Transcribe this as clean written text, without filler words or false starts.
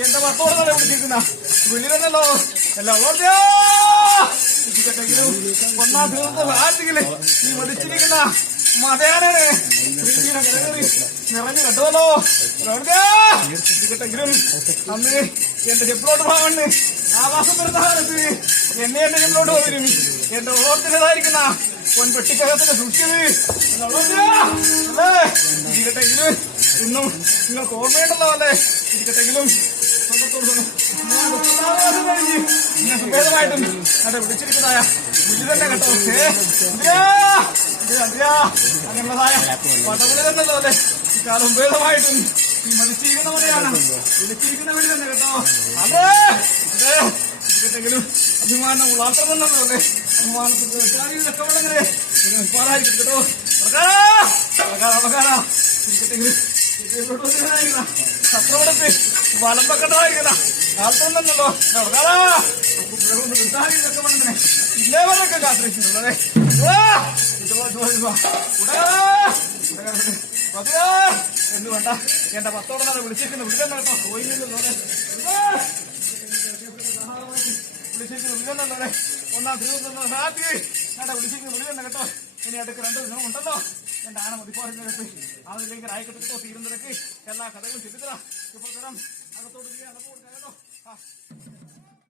എന്താ പത്തോടെ വിളിച്ചിരിക്കുന്ന വിളിയിലല്ലോ എല്ലാം ഒന്നാം തീർത്ത ആറ്റിക്കില്ലേ ഈ മടിച്ചിരിക്കുന്ന മതയാനാണ് നിറഞ്ഞു കെട്ടുമല്ലോ കിട്ടെങ്കിലും അന്ന് എന്റെ ചെപ്പിലോട്ട് പോകാണ്ട് ആവാസം വരുന്ന കാലത്ത് എന്നെ എന്റെ ചെപ്പിലോട്ട് പോരും എന്റെ ഓർത്തിനതായിരിക്കുന്ന പൊൻപെട്ടിക്കകത്തിന്റെ സൂക്ഷിച്ചത് ഇരിക്കട്ടെങ്കിലും ഇന്നും നിങ്ങൾക്ക് ഓർമ്മയുണ്ടല്ലോ അല്ലേ ഇരിക്കട്ടെങ്കിലും ഭേദമായിട്ടും എന്നെ വിളിച്ചിരിക്കുന്നതായ വിളി തന്നെ കേട്ടോ അങ്ങനെയുള്ളതായ പടവിളി തന്നല്ലോ അല്ലേ ഇക്കാലം ഭേദമായിട്ടും ഈ മരിച്ചിരിക്കുന്ന പോലെയാണ് വിളിച്ചിരിക്കുന്ന വിളി തന്നെ കേട്ടോ അതെ അതെ ഇരിക്കട്ടെങ്കിലും അഭിമാനം ഉള്ളാത്തമെന്നല്ലോ അല്ലേ അഭിമാനത്തിലൊക്കെ ഉള്ളങ്ങനെ പാടായിരിക്കും കേട്ടോ ഇരിക്കട്ടെങ്കിലും സത്രവടത്ത് വലമ്പക്കണ്ടായിരിക്കുന്ന ആൾക്കൊന്നല്ലോ ഇതൊക്കെ വേണ്ടേ ഇല്ലേവരൊക്കെ കാത്തിരിക്കുന്നുള്ളതേ എന്ന് വേണ്ട എന്റെ പത്തോടെ വിളിച്ചിരിക്കുന്ന വിളിക്കാൻ കേട്ടോ പോയില്ലല്ലോ വിളിച്ചിരിക്കുന്ന വിളിക്കുന്നല്ലേ ഒന്നാം തിരുവനന്തപുരം ഹാപ്പി എന്നെ വിളിച്ചിരിക്കുന്ന വിളിക്കുന്ന കേട്ടോ ഇനി അടുക്ക് 2 ദിവസം ഉണ്ടല്ലോ എന്റെ ആന മതിപ്പാടുന്നതൊക്കെ അതിലേക്ക് ആയിക്കട്ടോ തീരുന്നതൊക്കെ എല്ലാ കഥകളും ചിന്തിക്കല ഇപ്പോൾ തരാം അകത്തോട്ട് കേട്ടോ